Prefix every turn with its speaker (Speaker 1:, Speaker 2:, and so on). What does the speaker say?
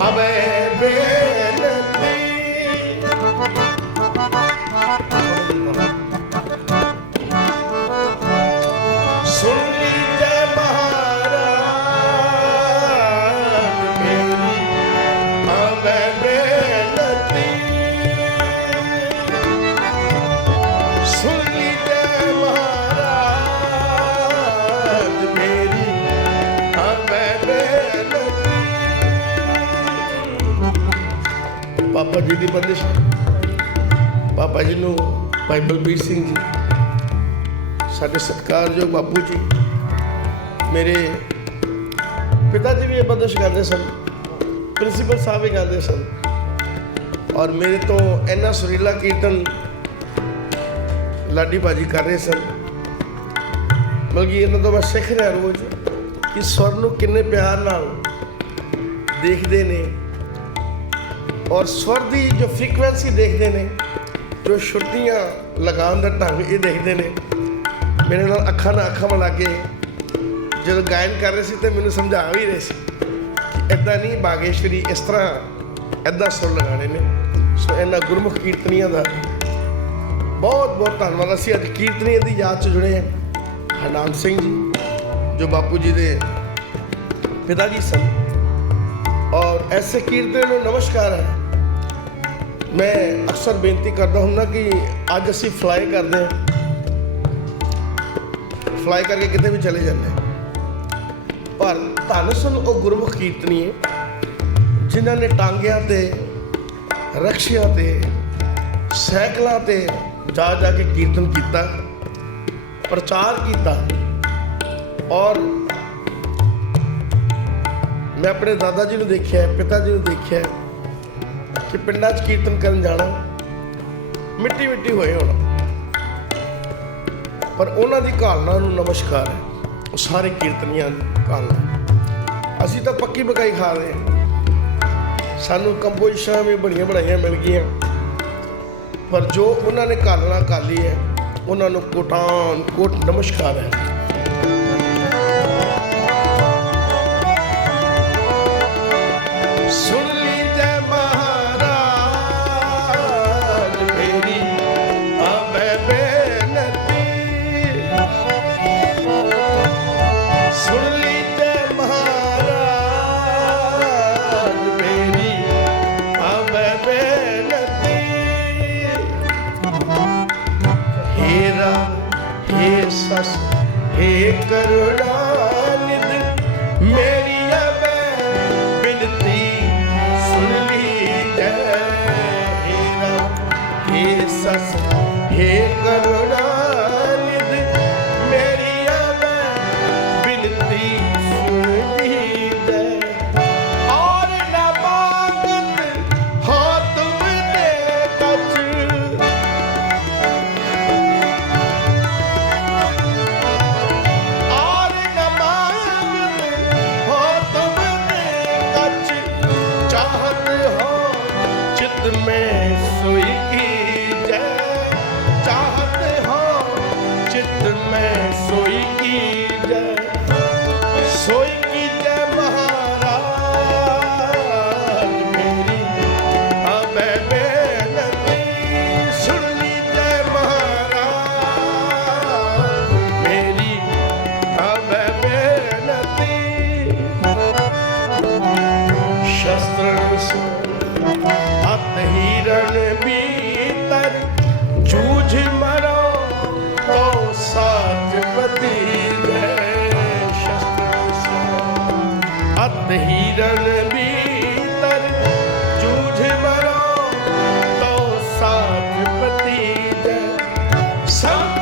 Speaker 1: Amen. ਪਾਪਾ ਜੀ ਦੀ ਬੰਦਿਸ਼। ਪਾਪਾ ਜੀ ਨੂੰ ਭਾਈ ਬਲਬੀਰ ਸਿੰਘ ਜੀ, ਸਾਡੇ ਸਤਿਕਾਰਯੋਗ ਬਾਪੂ ਜੀ, ਮੇਰੇ ਪਿਤਾ ਜੀ ਵੀ ਇਹ ਬੰਦਿਸ਼ ਕਰਦੇ ਸਨ, ਪ੍ਰਿੰਸੀਪਲ ਸਾਹਿਬ ਵੀ ਗਾਉਂਦੇ ਸਨ। ਔਰ ਮੇਰੇ ਤੋਂ ਇੰਨਾ ਸੁਰੀਲਾ ਕੀਰਤਨ ਲਾਡੀ ਭਾਜੀ ਕਰ ਰਹੇ ਸਨ। ਬਲਕਿ ਇਹਨਾਂ ਤੋਂ ਮੈਂ ਸਿੱਖ ਰਿਹਾ ਰੋਜ਼ ਕਿ ਸਵਰ ਨੂੰ ਕਿੰਨੇ ਪਿਆਰ ਨਾਲ ਦੇਖਦੇ ਨੇ। ਔਰ ਸਵਰ ਦੀ ਜੋ ਫ੍ਰੀਕੁਐਂਸੀ ਦੇਖਦੇ ਨੇ, ਜੋ ਸ਼ੁਰਤੀਆਂ ਲਗਾਉਣ ਦਾ ਢੰਗ ਇਹ ਦੇਖਦੇ ਨੇ, ਮੇਰੇ ਨਾਲ ਅੱਖਾਂ ਨਾਲ ਅੱਖਾਂ ਮਿਲਾ ਕੇ ਜਦੋਂ ਗਾਇਨ ਕਰ ਰਹੇ ਸੀ ਤੇ ਮੈਨੂੰ ਸਮਝਾ ਵੀ ਰਹੇ ਸੀ ਕਿ ਇਦਾਂ ਨਹੀਂ ਬਾਗੇਸ਼ਵਰੀ ਇਸ ਤਰ੍ਹਾਂ ਇਦਾਂ ਸੁਰ ਲਗਾਣੇ ਨੇ। ਸੋ ਇਹਨਾਂ ਗੁਰਮੁਖ ਕੀਰਤਨੀਆਂ ਦਾ ਬਹੁਤ ਬਹੁਤ ਧੰਨਵਾਦ। ਅਸੀਂ ਅੱਜ ਕੀਰਤਨੀਆਂ ਦੀ ਯਾਦ 'ਚ ਜੁੜੇ ਹਾਂ। ਹਰਨਾਮ ਸਿੰਘ ਜੀ, ਜੋ ਬਾਪੂ ਜੀ ਦੇ ਪਿਤਾ ਜੀ ਸਨ। ਔਰ ਐਸੇ ਕੀਰਤਨ ਨੂੰ ਨਮਸਕਾਰ ਹੈ। ਮੈਂ ਅਕਸਰ ਬੇਨਤੀ ਕਰਦਾ ਹੁੰਦਾ ਕਿ ਅੱਜ ਅਸੀਂ ਫਲਾਈ ਕਰਦੇ ਹਾਂ। ਫਲਾਈ ਕਰਕੇ ਕਿਤੇ ਵੀ ਚਲੇ ਜਾਂਦੇ ਪਰ ਧੰਨ ਸਨ ਉਹ ਗੁਰਮੁਖ ਕੀਰਤਨੀਏ, ਜਿਨ੍ਹਾਂ ਨੇ ਟਾਂਗਿਆਂ ਤੇ, ਰਕਸ਼ਿਆਂ ਤੇ ਸਾਈਕਲਾਂ ਤੇ ਜਾ ਜਾ ਕੇ ਕੀਰਤਨ ਕੀਤਾ, ਪ੍ਰਚਾਰ ਕੀਤਾ ਔਰ ਮੈਂ ਆਪਣੇ ਦਾਦਾ ਜੀ ਨੂੰ ਦੇਖਿਆ, ਪਿਤਾ ਜੀ ਨੂੰ ਦੇਖਿਆ ਕਿ ਪਿੰਡਾਂ 'ਚ ਕੀਰਤਨ ਕਰਨ ਜਾਣਾ ਮਿੱਟੀ ਮਿੱਟੀ ਹੋਏ ਹੋਣਾ। ਪਰ ਉਹਨਾਂ ਦੀ ਘਾਲਣਾ ਨੂੰ ਨਮਸਕਾਰ ਹੈ। ਉਹ ਸਾਰੇ ਕੀਰਤਨੀਆਂ ਦੀ ਕਾਲਨਾ ਅਸੀਂ ਤਾਂ ਪੱਕੀ ਪਕਾਈ ਖਾ ਰਹੇ ਹਾਂ। ਸਾਨੂੰ ਕੰਪੋਜੀਸ਼ਨਾਂ ਵੀ ਬੜੀਆਂ ਬਣਾਈਆਂ ਮਿਲ ਗਈਆਂ ਪਰ ਜੋ ਉਹਨਾਂ ਨੇ ਕਾਲਨਾ ਕਾਲੀ ਹੈ, ਉਹਨਾਂ ਨੂੰ ਕੋਟਾਨ ਕੋਟ ਨਮਸਕਾਰ ਹੈ। ਸਸ ਹੇ ਕਰੁਣਾਨਿਧ ਮੇਰੀ ਅਬੈ ਪਤੀ ਗਏ ਸ਼ਸਤਰ ਸੋ ਅਤ ਹੀਰਨ ਬੀਤਰ ਜੂਝ ਮਰੋ ਤੋ ਸਾਥ ਪਤੀ ਦੇ ਸਭ